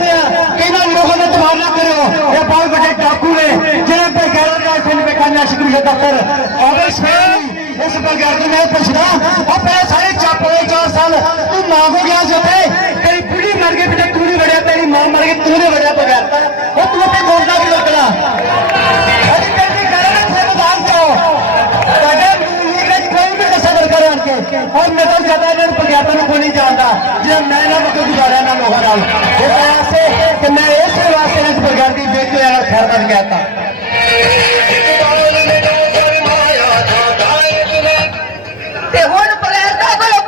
دسے کہ انہوں لوگوں نے تباہ نہ کرو، یہ بہت بڑے ڈاکو نے جنہیں پہ غیرت کا فلم میں کہنا شکریہ دفتر اور اس بغیر میں پوچھنا اور پہلے سارے چپ ہوئے 4 سال تو مانگو گیا جو تھے تیری پوری مر گئی بیٹے تو نہیں بڑھیا، تیری ماں مر گئی تو نہیں بڑھیا بغیر اور تو اپنے گولنا بھی لگنا ابھی تیری کرنا تھے مدان کو کوئی بھی تصور کرے ان کے اور میں تو چاہتا ہے ان پرگیاتوں کو نہیں جانتا جب میں نہ وقت گزارا نہ موقع ڈال اس وجہ سے کہ میں اس واسطے اس پرگیات کی دیکھ کے خیر بن گیا تھا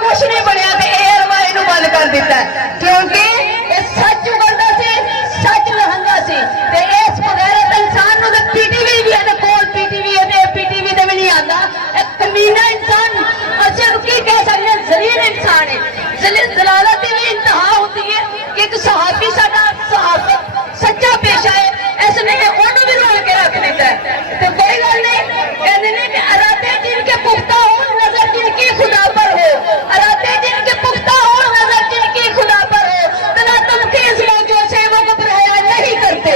کچھ نہیں بنیا بند کر دیتا ہے کیونکہ سچ اگلتا سی سچ لہنگا سی اس بغیرت انسان پی ٹی وی بھی ہے کول پی ٹی وی ہے پی ٹی وی بھی نہیں آتا ایک کمینہ انسان اچھا کی کہہ سکتے ہیں ذلیل انسان ہے ضلالت بھی انتہا ہوتی ہے کہ ایک صحابی صحابہ سچا پیشہ ہے اس نے انہوں بھی رول کے رکھ دیتا ہے تو کوئی گل نہیں کہنے کہ ارادے جن کے پختہ ہو نظر جن کی خدا پر ہو ارادے جن کے پختہ ہو نظر جن کی خدا پر ہو تنا تم تیز موجوں سے وہ گھبرایا نہیں کرتے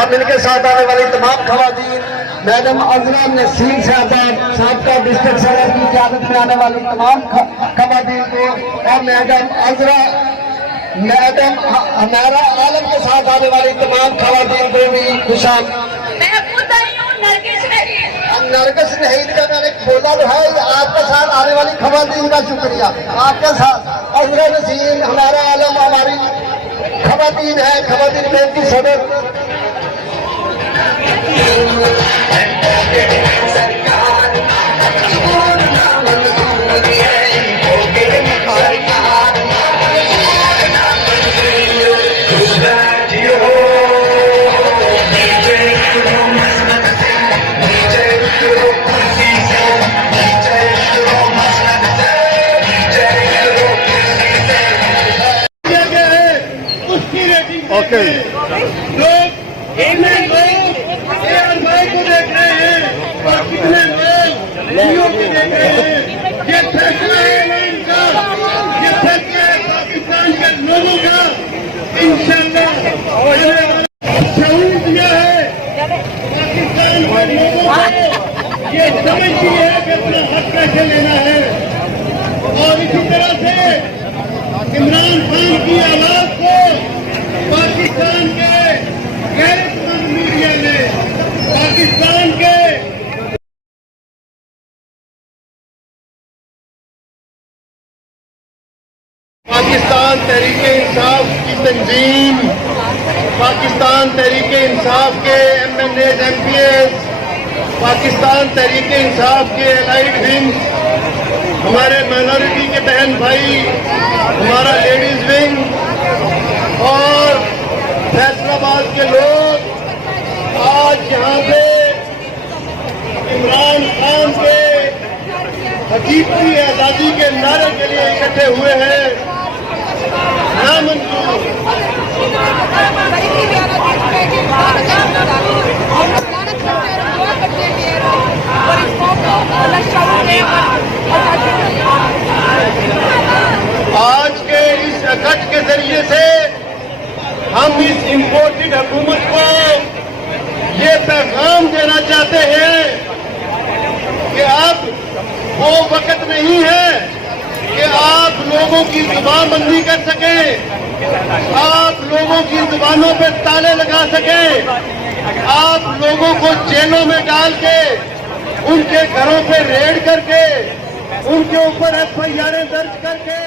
اب ان کے ساتھ آنے والی تمام خواتین میڈم عذرا نسیم صاحب سابقہ ڈسٹرکٹ صدر کی قیادت میں آنے والی تمام خواتین کو اور میڈم عذرا میڈم ہمارا عالم کے ساتھ آنے والی تمام خواتین کو بھی خوشام نرگس نہیں کا میں نے بولا تو ہے آپ کے ساتھ آنے والی خواتین کا شکریہ آپ کے ساتھ عذرا نسیم ہمارا عالم ہماری خواتین ہے خواتین میں کی صدر یہ سمجھتی ہے کہ اپنا حق کیسے لینا ہے اور اسی طرح سے عمران خان کی آواز کو پاکستان کے غیرت مند میڈیا نے پاکستان تحریک انصاف کی تنظیم پاکستان تحریک انصاف کے M N As M P As Pakistan Tehreek Insaf کے الائیڈ ونگ ہمارے مائنورٹی کے بہن بھائی ہمارا لیڈیز ونگ اور فیصل آباد کے لوگ آج یہاں پہ عمران خان کے حقیقی آزادی کے نعرے کے لیے اکٹھے ہوئے ہیں آج کے اس اکٹھ کے ذریعے سے ہم اس امپورٹڈ حکومت کو یہ پیغام دینا چاہتے ہیں کہ اب وہ وقت نہیں ہے کہ آپ لوگوں کی زبان بندی کر سکیں، آپ لوگوں کی زبانوں پہ تالے لگا سکیں، آپ لوگوں کو جیلوں میں ڈال کے ان کے گھروں پہ ریڈ کر کے ان کے اوپر ایف آئی آریں درج کر کے